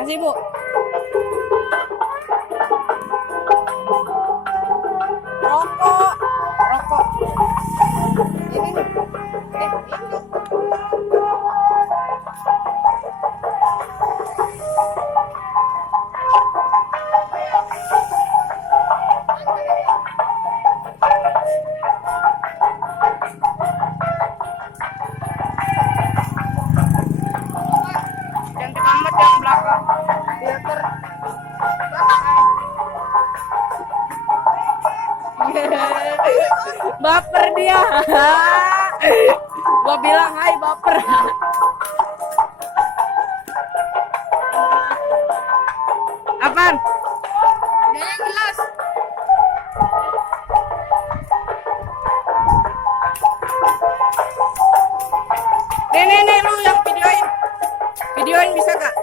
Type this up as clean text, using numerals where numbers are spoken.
Masih, Bu. Rokok. Rokok. Ini. Ini. Cantik amat yang belakang. Filter. Baper dia. Gua bilang hai baper. Apaan? Udah yang jelas. Nih lu yang videoin. Videoin bisa gak?